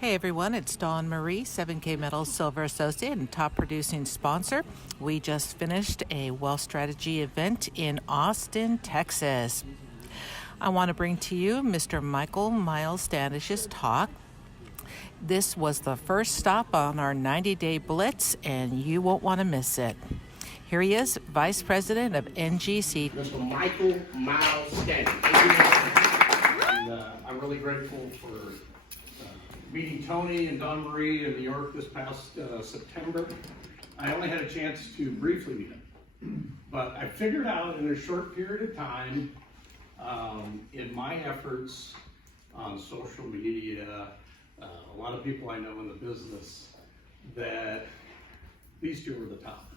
Hey everyone, it's Dawn Maree, 7K Metals Silver Associate and top producing sponsor. We just finished a wealth strategy event in Austin, Texas. I want to bring to you Mr. Michael Miles Standish's talk. This was the first stop on our 90-day blitz, and you won't want to miss it. Here he is, Vice President of NGC. Mr. Michael Miles Standish. And, I'm really grateful for meeting Tony and Don Maree in New York this past September. I only had a chance to briefly meet them, but I figured out in a short period of time, in my efforts on social media, a lot of people I know in the business, that these two are the top.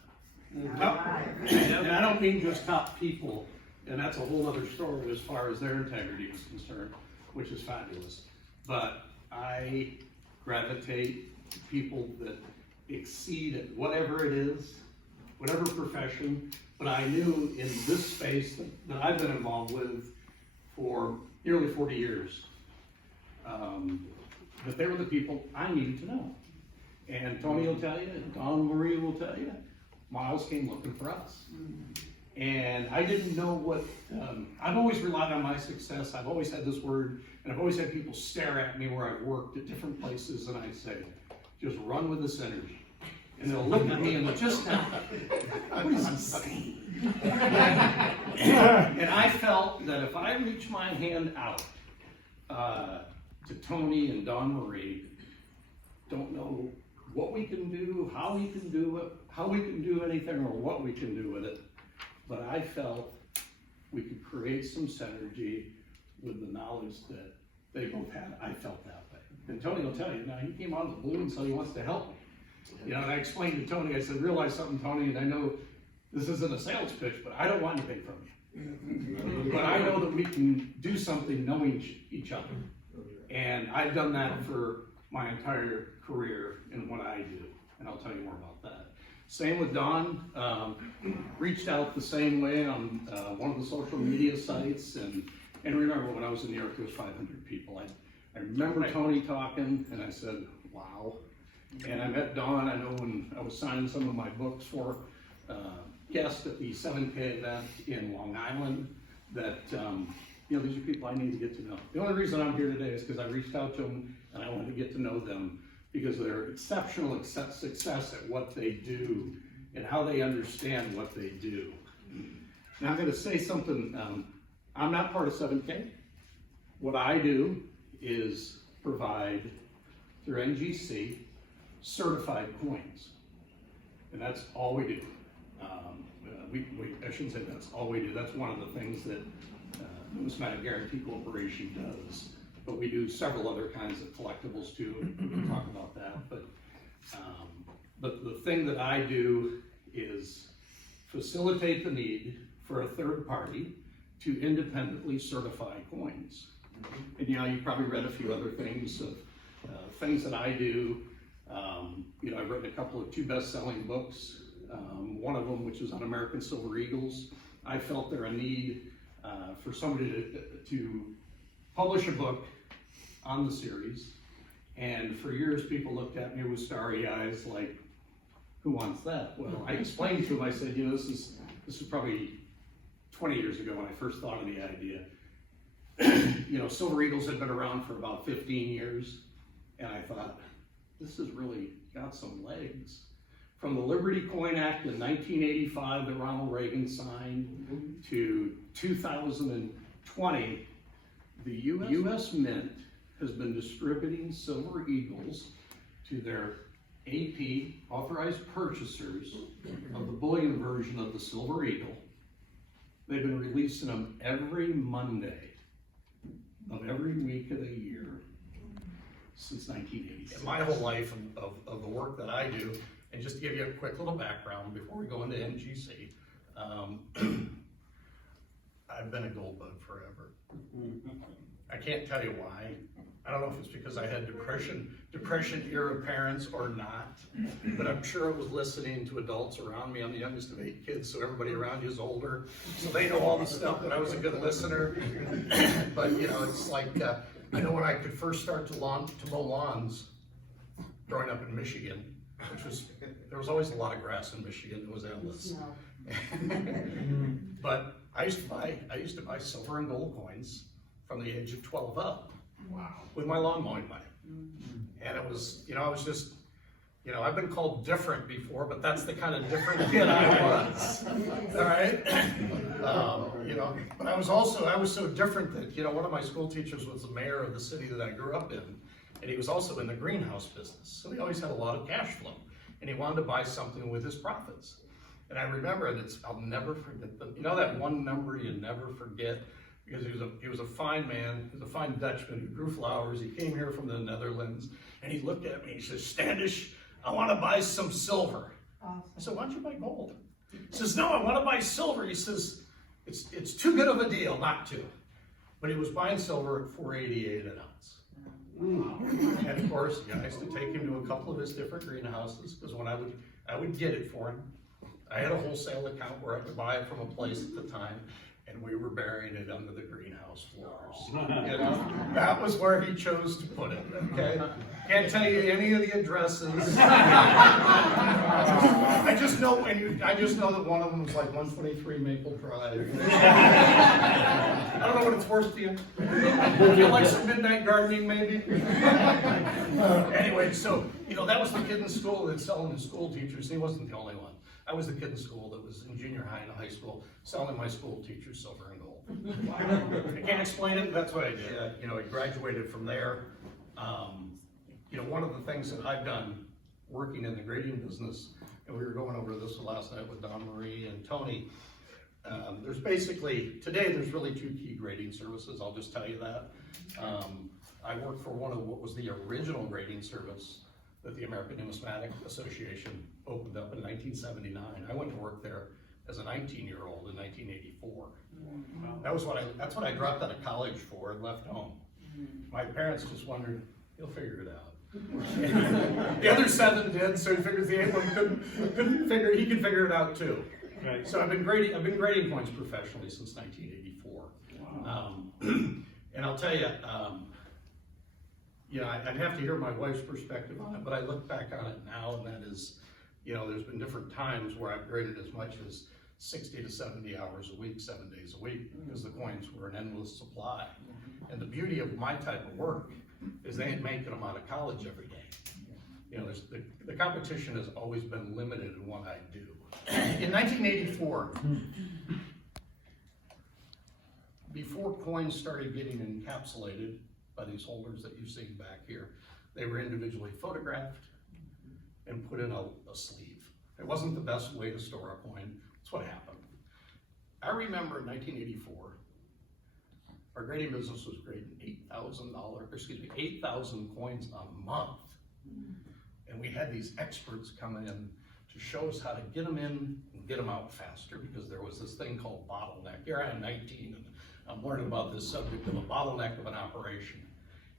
And I don't mean just top people, and that's a whole other story as far as their integrity is concerned, which is fabulous. But I gravitate to people that exceed at whatever it is, whatever profession, but I knew in this space that I've been involved with for nearly 40 years, that they were the people I needed to know. And Tony will tell you, and Don Maree will tell you, Miles came looking for us. And I didn't know what, I've always relied on my success. I've always had this word, and I've always had people stare at me where I've worked at different places, and I say, just run with this energy. And they'll look at me and they'll just now, what is he saying? And I felt that if I reach my hand out to Tony and Don Maree, don't know what we can do, how we can do it, how we can do anything, or what we can do with it. But I felt we could create some synergy with the knowledge that they both had. I felt that way. And Tony will tell you, now he came on the Bullioness and so he wants to help me. You know, and I explained to Tony, I said, realize something, Tony, and I know this isn't a sales pitch, but I don't want anything from you. But I know that we can do something knowing each other. And I've done that for my entire career in what I do. And I'll tell you more about that. Same with Don, reached out the same way on one of the social media sites, and remember when I was in New York, there was 500 people. I remember Tony talking, and I said, wow. And I met Don, I know when I was signing some of my books for guests at the 7K event in Long Island, that, you know, these are people I need to get to know. The only reason I'm here today is because I reached out to them, and I wanted to get to know them, because of their exceptional success at what they do and how they understand what they do. Now I'm going to say something, I'm not part of 7K. What I do is provide, through NGC, certified coins. And that's all we do. I shouldn't say that's all we do, that's one of the things that Numismatic Guaranty Corporation does. But we do several other kinds of collectibles too, and we can talk about that. But the thing that I do is facilitate the need for a third party to independently certify coins. And you know, you've probably read a few other things of things that I do. You know, I've written a couple of 2 best-selling books. One of them, which is on American Silver Eagles. I felt there a need for somebody to publish a book on the series, and for years people looked at me with starry eyes like, who wants that? Well, I explained to them, I said, you know, this is probably 20 years ago when I first thought of the idea. You know, Silver Eagles had been around for about 15 years, and I thought, this has really got some legs. From the Liberty Coin Act in 1985 that Ronald Reagan signed to 2020, the U.S. Mint has been distributing Silver Eagles to their AP authorized purchasers of the bullion version of the Silver Eagle. They've been releasing them every Monday of every week of the year since 1986. My whole life of the work that I do, and just to give you a quick little background before we go into NGC, I've been a gold bug forever. I can't tell you why. I don't know if it's because I had depression era parents or not, but I'm sure I was listening to adults around me. I'm the youngest of 8 kids, so everybody around you is older, so they know all the stuff, but I was a good listener. But you know, it's like, I know when I could first start to mow lawns, growing up in Michigan, there was always a lot of grass in Michigan. It was endless. But I used to buy silver and gold coins from the age of 12 up. Wow. With my lawn mowing money. And it was, I was just, I've been called different before, but that's the kind of different kid I was. All right? But I was so different that, one of my school teachers was the mayor of the city that I grew up in. And he was also in the greenhouse business. So he always had a lot of cash flow. And he wanted to buy something with his profits. And I remember, and I'll never forget them. That one number you never forget? Because he was a fine man, he was a fine Dutchman who grew flowers. He came here from the Netherlands, and he looked at me, he says, Standish, I want to buy some silver. Awesome. I said, why don't you buy gold? He says, no, I want to buy silver. He says, it's too good of a deal not to. But he was buying silver at $4.88 an ounce. Wow. And of course, I used to take him to a couple of his different greenhouses, because when I would get it for him. I had a wholesale account where I could buy it from a place at the time, and we were burying it under the greenhouse floors. That was where he chose to put it, okay? Can't tell you any of the addresses. I just know that one of them was like 123 Maple Drive. I don't know what it's worth to you. Would you like some midnight gardening, maybe? Anyway, so, that was the kid in school that's selling to school teachers. He wasn't the only one. I was the kid in school that was in junior high and high school selling my school teachers silver and gold. I can't explain it, but that's what I did. I graduated from there. One of the things that I've done working in the grading business, and we were going over this last night with Maree and Tony, today there's really two key grading services, I'll just tell you that. I worked for what was the original grading service that the American Numismatic Association opened up in 1979. I went to work there as a 19-year-old in 1984. Wow. That's what I dropped out of college for and left home. My parents just wondered, he'll figure it out. The other 7 did, so he figures the 8th one couldn't figure, he could figure it out too. Right. So I've been grading points professionally since 1984. Wow. And I'll tell you, I'd have to hear my wife's perspective on it, but I look back on it now, and that is, there's been different times where I've graded as much as 60 to 70 hours a week, 7 days a week, because the coins were an endless supply. And the beauty of my type of work is they ain't making them out of college every day. The competition has always been limited in what I do. In 1984, before coins started getting encapsulated by these holders that you've seen back here, they were individually photographed and put in a sleeve. It wasn't the best way to store a coin. That's what happened. I remember in 1984, our grading business was grading 8,000 coins a month. And we had these experts come in to show us how to get them in and get them out faster, because there was this thing called bottleneck. Here I am 19, and I'm learning about this subject of a bottleneck of an operation.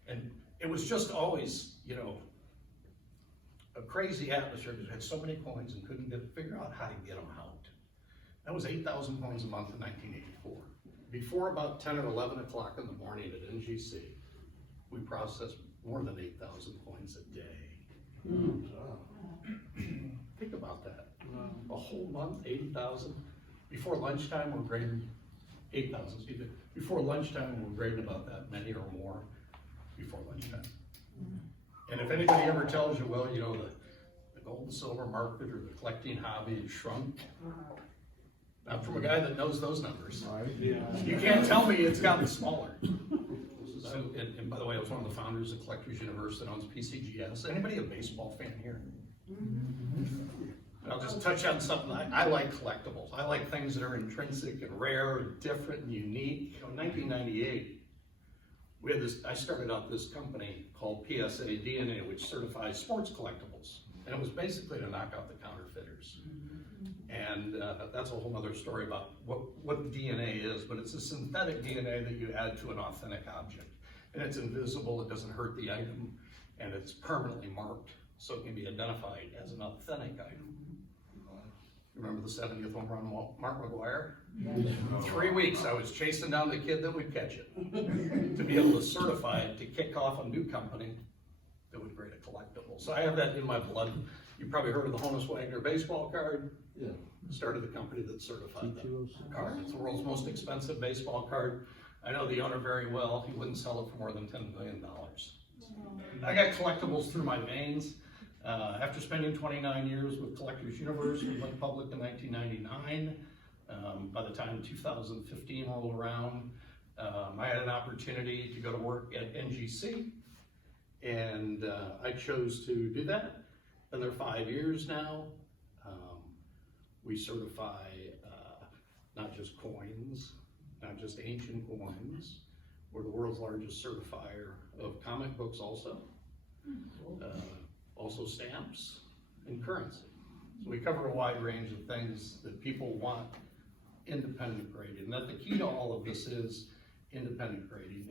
And it was just always, a crazy atmosphere, because we had so many coins and couldn't figure out how to get them out. That was 8,000 coins a month in 1984. Before about 10 or 11 o'clock in the morning at NGC, we processed more than 8,000 coins a day. Think about that. A whole month, 80,000. Before lunchtime, we're grading 8,000, excuse me. Before lunchtime, we're grading about that many or more before lunchtime. And if anybody ever tells you, well, the gold and silver market or the collecting hobby has shrunk, not from a guy that knows those numbers. Yeah. You can't tell me it's gotten smaller. And by the way, I was one of the founders of Collectors Universe that owns PCGS. Anybody a baseball fan here? I'll just touch on something. I like collectibles. I like things that are intrinsic and rare and different and unique. In 1998, I started out this company called PSA DNA, which certifies sports collectibles. And it was basically to knock out the counterfeiters. And that's a whole other story about what DNA is, but it's a synthetic DNA that you add to an authentic object. And it's invisible, it doesn't hurt the item, and it's permanently marked, so it can be identified as an authentic item. Remember the 70th home run, Mark McGuire? In 3 weeks, I was chasing down the kid that would catch it to be able to certify it to kick off a new company that would grade a collectible. collectibles. So I have that in my blood. You probably heard of the Honus Wagner baseball card. Yeah. Started the company that certified the card. It's the world's most expensive baseball card. I know the owner very well. He wouldn't sell it for more than $10 million. I got collectibles through my veins. After spending 29 years with Collectors Universe, we went public in 1999. By the time 2015 rolled around, I had an opportunity to go to work at NGC, and I chose to do that. Been there 5 years now. We certify not just coins, not just ancient coins. We're the world's largest certifier of comic books also. Also stamps and currency. So we cover a wide range of things that people want independent grading. And that the key to all of this is independent grading.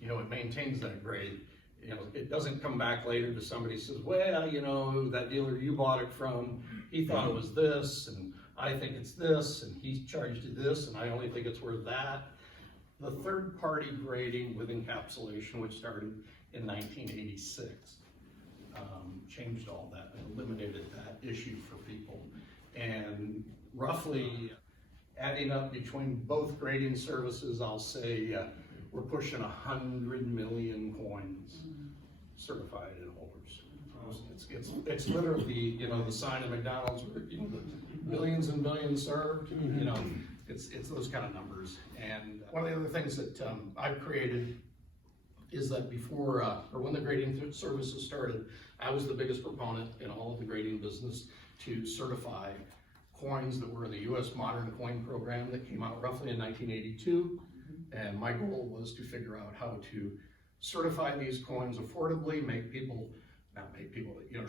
It maintains that grade. It doesn't come back later to somebody who says, well, that dealer you bought it from, he thought it was this, and I think it's this, and he charged you this, and I only think it's worth that. The third-party grading with encapsulation, which started in 1986, changed all that and eliminated that issue for people. And roughly adding up between both grading services, I'll say we're pushing 100 million coins certified in holders. It's literally, the sign of McDonald's, where, the billions and billions served, it's those kind of numbers. And one of the other things that I've created is that before, or when the grading services started, I was the biggest proponent in all of the grading business to certify coins that were in the U.S. Modern Coin Program that came out roughly in 1982. And my goal was to figure out how to certify these coins affordably,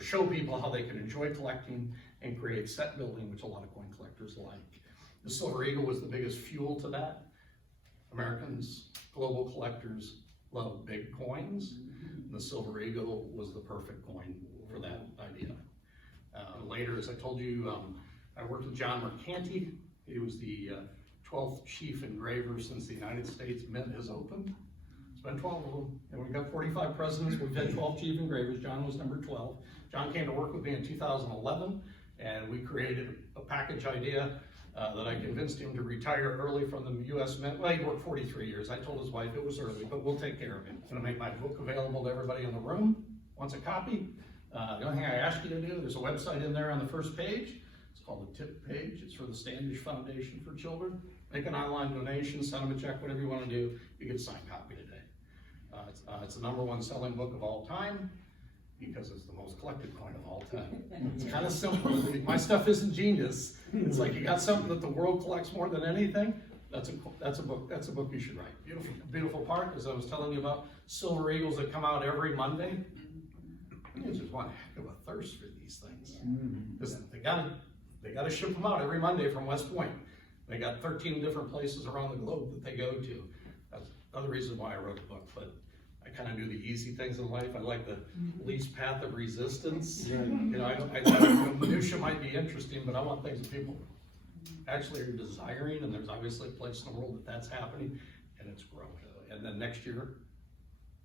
show people how they can enjoy collecting and create set building, which a lot of coin collectors like. The Silver Eagle was the biggest fuel to that. Americans, global collectors, love big coins. The Silver Eagle was the perfect coin for that idea. Later, as I told you, I worked with John Mercanti. He was the 12th chief engraver since the United States Mint has opened. It's been 12 of them, and we've got 45 presidents. We've had 12 chief engravers. John was number 12. John came to work with me in 2011, and we created a package idea that I convinced him to retire early from the U.S. Mint. Well, he worked 43 years. I told his wife it was early, but we'll take care of him. I'm gonna make my book available to everybody in the room. Wants a copy? The only thing I ask you to do, there's a website in there on the first page. It's called the tip page. It's for the Standish Foundation for Children. Make an online donation, send them a check, whatever you want to do. You get a signed copy today. It's the #1 selling book of all time because it's the most collected coin of all time. It's kind of simple. My stuff isn't genius. It's like you got something that the world collects more than anything. That's a book you should write. Beautiful part, as I was telling you about Silver Eagles that come out every Monday. There's just one heck of a thirst for these things. Because they gotta ship them out every Monday from West Point. They got 13 different places around the globe that they go to. That's another reason why I wrote the book, but I kind of do the easy things in life. I like the least path of resistance. Minutia might be interesting, but I want things that people actually are desiring, and there's obviously a place in the world that's happening, and it's growing. And then next year,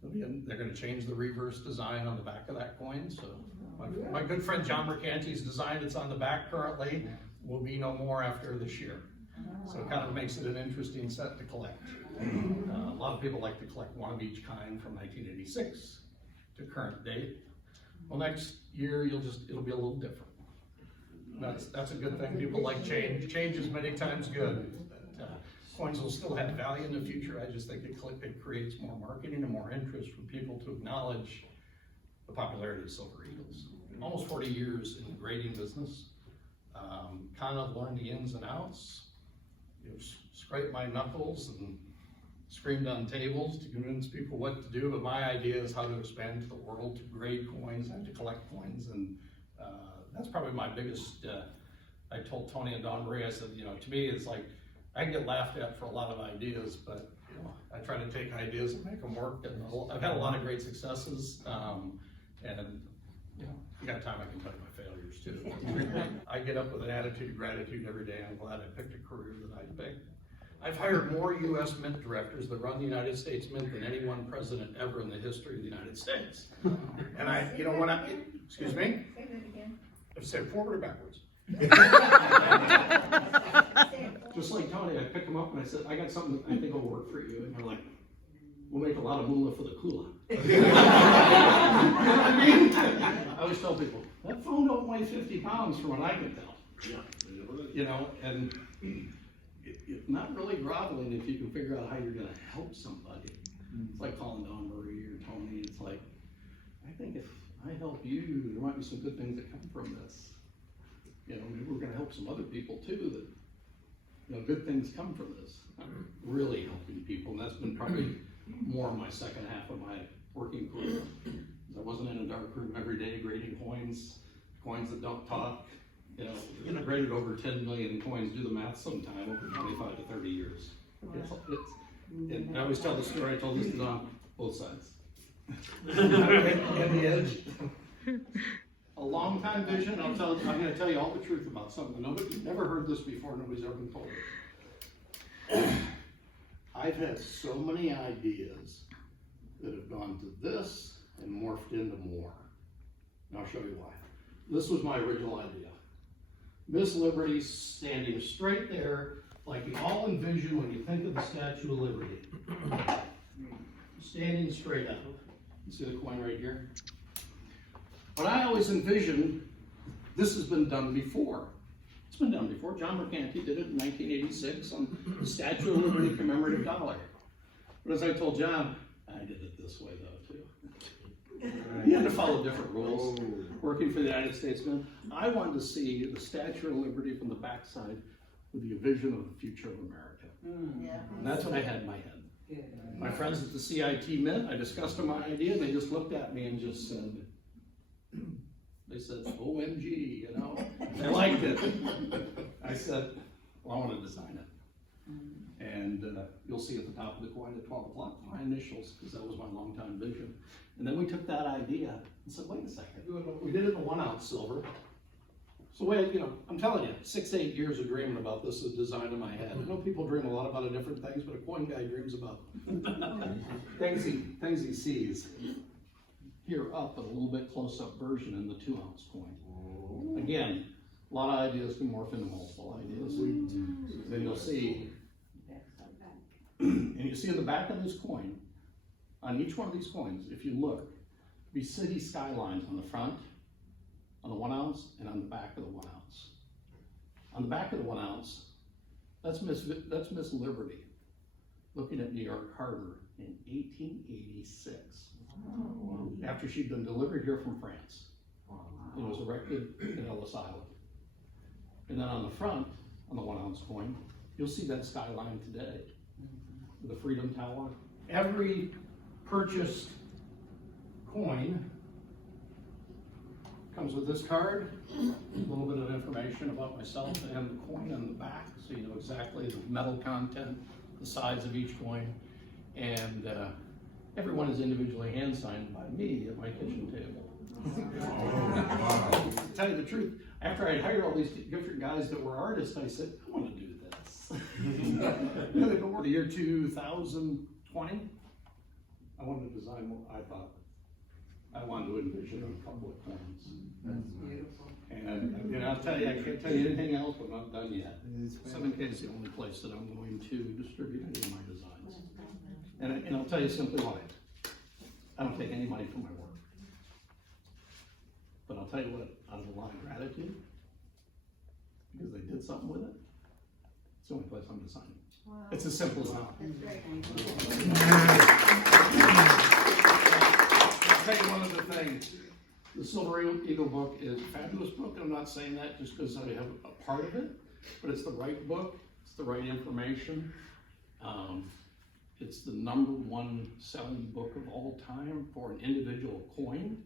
they're going to change the reverse design on the back of that coin. So my good friend John Mercanti's design that's on the back currently will be no more after this year. So it kind of makes it an interesting set to collect. A lot of people like to collect one of each kind from 1986 to current date. Well, next year it'll be a little different. That's a good thing. People like change. Change is many times good. Coins will still have value in the future. I just think it creates more marketing and more interest for people to acknowledge the popularity of Silver Eagles. Almost 40 years in the grading business. Kind of learned the ins and outs. Scraped my knuckles and screamed on tables to convince people what to do, but my idea is how to expand to the world, to grade coins and to collect coins, and that's probably my biggest, I told Tony and Don Maree, I said, to me it's like, I get laughed at for a lot of ideas, but I try to take ideas and make them work, and I've had a lot of great successes, and you got time I can tell you my failures too. I get up with an attitude of gratitude every day. I'm glad I picked a career that I picked. I've hired more U.S. Mint directors that run the United States Mint than any one president ever in the history of the United States. And excuse me? Say that again. I've said forward or backwards? Just like Tony, I picked them up and I said, I got something that I think will work for you. And they're like, we'll make a lot of moolah for the kula. I mean, I always tell people, that phone don't weigh 50 pounds from what I can tell. You know, and it's not really groveling if you can figure out how you're gonna help somebody. It's like calling down Maree or Tony. It's like, I think if I help you, there might be some good things that come from this. You know, maybe we're gonna help some other people too, that, you know, good things come from this. I'm really helping people, and that's been probably more of my second half of my working career. I wasn't in a dark room every day grading coins that don't talk. You know, integrated over 10 million coins, do the math sometime, over 25 to 30 years. And I always tell the story, I told this to on both sides. And the edge. A long time vision, I'm gonna tell you all the truth about something. Nobody's never heard this before, nobody's ever been told it. I've had so many ideas that have gone to this and morphed into more. And I'll show you why. This was my original idea. Miss Liberty standing straight there, like you all envision when you think of the Statue of Liberty. Standing straight up. You see the coin right here? But I always envisioned, this has been done before. It's been done before. John Mercanti did it in 1986 on the Statue of Liberty commemorative dollar. But as I told John, I did it this way though too. You had to follow different rules. Working for the United States Mint, I wanted to see the Statue of Liberty from the backside with the vision of the future of America. And that's what I had in my head. My friends at the CIT Mint, I discussed my idea, and they just looked at me and just said, they said, OMG, you know, they liked it. I said, well, I want to design it. And you'll see at the top of the coin at 12 o'clock, my initials, because that was my longtime vision. And then we took that idea and said, wait a second, we did it in 1 ounce silver. So wait, you know, I'm telling you, 6-8 years of dreaming about this is designed in my head. I know people dream a lot about different things, but a coin guy dreams about things he sees. Here up, but a little bit close-up version in the 2 ounce coin. Again, a lot of ideas can morph into multiple ideas. Then you'll see, and you see in the back of this coin, on each one of these coins, if you look, be city skylines on the front, on the 1 ounce, and on the back of the 1 ounce. On the back of the 1 ounce, that's Miss Liberty, looking at New York Harbor in 1886. After she'd been delivered here from France. It was erected at Ellis Island. And then on the front, on the 1 ounce coin, you'll see that skyline today. The Freedom Tower. Every purchased coin comes with this card, a little bit of information about myself and the coin on the back, so you know exactly the metal content, the size of each coin, and everyone is individually hand signed by me at my kitchen table. To tell you the truth, after I hired all these different guys that were artists, I said, I want to do this. The year 2020, I wanted to design what I thought. I wanted to envision a couple of coins. That's beautiful. And you know, I'll tell you, I can't tell you anything else, but I'm not done yet. 7K is the only place that I'm going to distribute any of my designs. And I'll tell you simply why. I don't take any money for my work. But I'll tell you what, out of a lot of gratitude, because they did something with it, it's the only place I'm designing. Wow. It's as simple as that. That's great. I'll tell you one other thing. The Silver Eagle book is a fabulous book. I'm not saying that just because I have a part of it, but it's the right book. It's the right information. It's the #1 selling book of all time for an individual coin.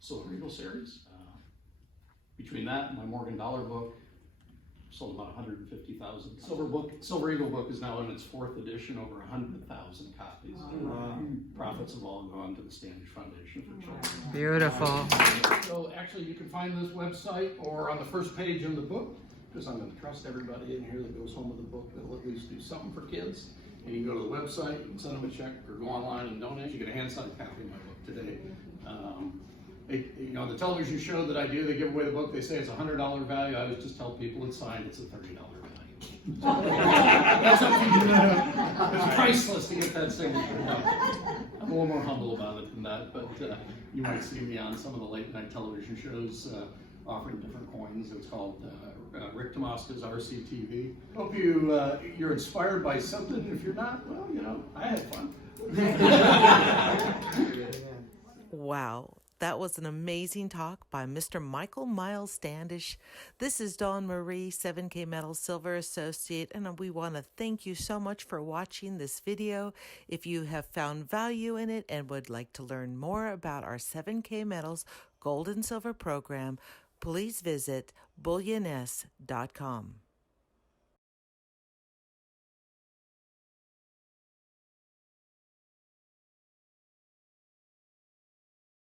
Silver Eagle series. Between that and my Morgan Dollar book, sold about 150,000. Silver Eagle book is now in its 4th edition, over 100,000 copies. Profits have all gone to the Standish Foundation for Children. Beautiful. So actually, you can find this website, or on the first page in the book, because I'm gonna trust everybody in here that goes home with a book that'll at least do something for kids. And you can go to the website, you can send them a check, or go online and donate. You get a hand-signed copy of my book today. You know, the television show that I do, they give away the book, they say it's $100 value. I always just tell people it's signed, it's a $30 value. That's up to you. It's priceless to get that signature. No, I'm a little more humble about it than that, but you might see me on some of the late night television shows offering different coins. It's called Rick Tomaska's RCTV. Hope you're inspired by something. If you're not, well, you know, I had fun. Wow. That was an amazing talk by Mr. Michael Miles Standish. This is Dawn Maree, 7K Metal Silver Associate, and we want to thank you so much for watching this video. If you have found value in it and would like to learn more about our 7K Metals Gold and Silver program, please visit bullioness.com.